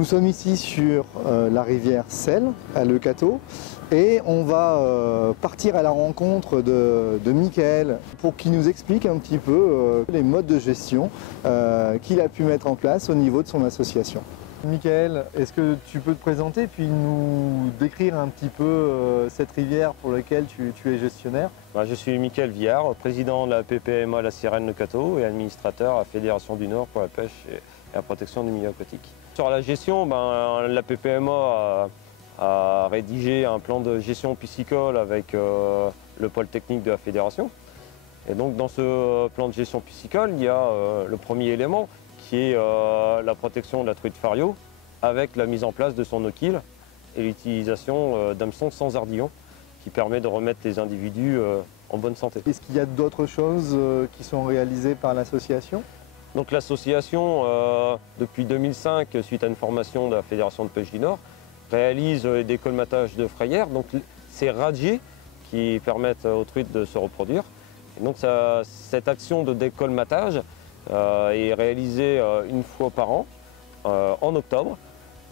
Nous sommes ici sur la rivière Selle, à Le Cateau, et on va partir à la rencontre de Michael pour qu'il nous explique un petit peu les modes de gestion qu'il a pu mettre en place au niveau de son association. Michael, est-ce que tu peux te présenter puis nous décrire un petit peu cette rivière pour laquelle tu es gestionnaire? Je suis Michael Viard, président de la PPMA La Sirène Le Cateau et administrateur à Fédération du Nord pour la pêche et la protection du milieu aquatique. Sur la gestion, la PPMA a rédigé un plan de gestion piscicole avec le pôle technique de la fédération. Et donc dans ce plan de gestion piscicole, il y a le premier élément qui est la protection de la truite fario avec la mise en place de son no-kill et l'utilisation d'hameçons sans ardillon qui permet de remettre les individus en bonne santé. Est-ce qu'il y a d'autres choses qui sont réalisées par l'association? Donc l'association, depuis 2005, suite à une formation de la Fédération de pêche du Nord, réalise des décolmatages de frayères. Donc ces radiers qui permettent aux truites de se reproduire. Et donc cette action de décolmatage est réalisée une fois par an, en octobre.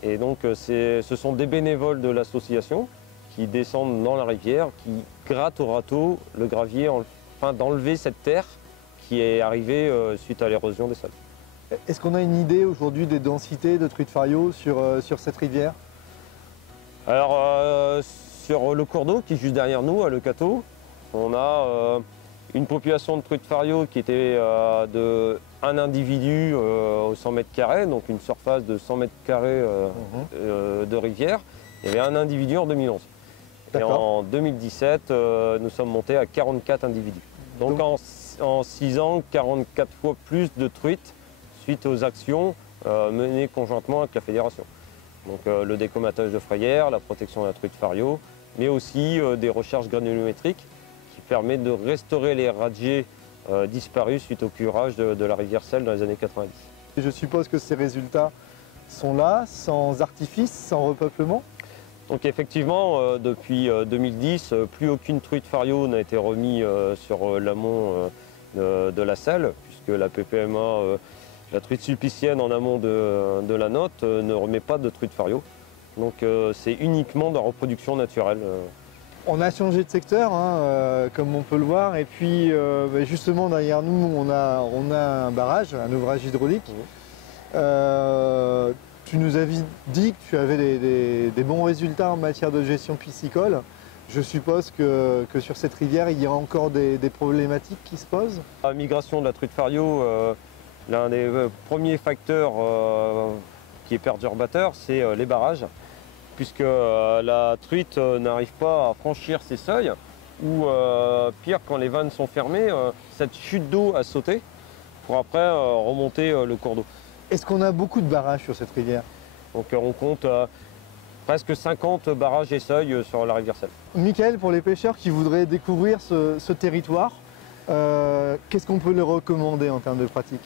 Et donc ce sont des bénévoles de l'association qui descendent dans la rivière, qui grattent au râteau le gravier afin d'enlever cette terre qui est arrivée suite à l'érosion des sols. Est-ce qu'on a une idée aujourd'hui des densités de truites fario sur cette rivière? Alors sur le cours d'eau qui est juste derrière nous, à Le Cateau, on a une population de truites fario qui était de un individu au 100 mètres carrés, donc une surface de 100 mètres carrés de rivière. Il y avait un individu en 2011. Et en 2017, nous sommes montés à 44 individus. Donc en 6 ans, 44 fois plus de truites suite aux actions menées conjointement avec la fédération. Donc le décolmatage de frayères, la protection de la truite fario, mais aussi des recherches granulométriques qui permettent de restaurer les radiers disparus suite au curage de la rivière Selle dans les années 90. Et je suppose que ces résultats sont là, sans artifice, sans repeuplement? Donc effectivement, depuis 2010, plus aucune truite fario n'a été remise sur l'amont de la Selle, puisque la PPMA, la truite sulpicienne en amont de la Notte, ne remet pas de truite fario. Donc c'est uniquement de la reproduction naturelle. On a changé de secteur, comme on peut le voir, et puis justement derrière nous, on a un barrage, un ouvrage hydraulique. Tu nous avais dit que tu avais des bons résultats en matière de gestion piscicole. Je suppose que sur cette rivière, il y a encore des problématiques qui se posent? La migration de la truite fario, l'un des premiers facteurs qui est perturbateur, c'est les barrages, puisque la truite n'arrive pas à franchir ces seuils, ou pire, quand les vannes sont fermées, cette chute d'eau a sauté pour après remonter le cours d'eau. Est-ce qu'on a beaucoup de barrages sur cette rivière? Donc on compte presque 50 barrages et seuils sur la rivière Selle. Michael, pour les pêcheurs qui voudraient découvrir ce territoire, qu'est-ce qu'on peut leur recommander en termes de pratique?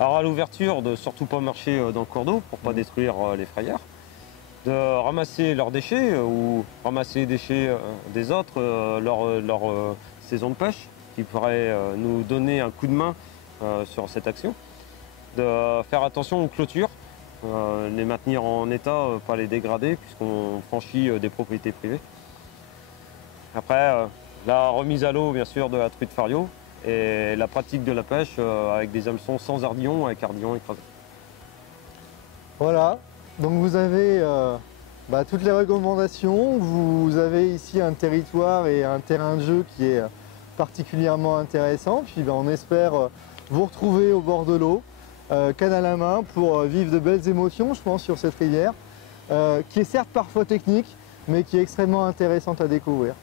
Alors à l'ouverture, de ne surtout pas marcher dans le cours d'eau pour ne pas détruire les frayères, de ramasser leurs déchets ou ramasser les déchets des autres leur saison de pêche qui pourrait nous donner un coup de main sur cette action. De faire attention aux clôtures, les maintenir en état, pas les dégrader puisqu'on franchit des propriétés privées. Après, la remise à l'eau bien sûr de la truite fario et la pratique de la pêche avec des hameçons sans ardillon, avec ardillon écrasé. Voilà, donc vous avez toutes les recommandations. Vous avez ici un territoire et un terrain de jeu qui est particulièrement intéressant. Puis on espère vous retrouver au bord de l'eau, canne à la main, pour vivre de belles émotions, je pense, sur cette rivière, qui est certes parfois technique, mais qui est extrêmement intéressante à découvrir.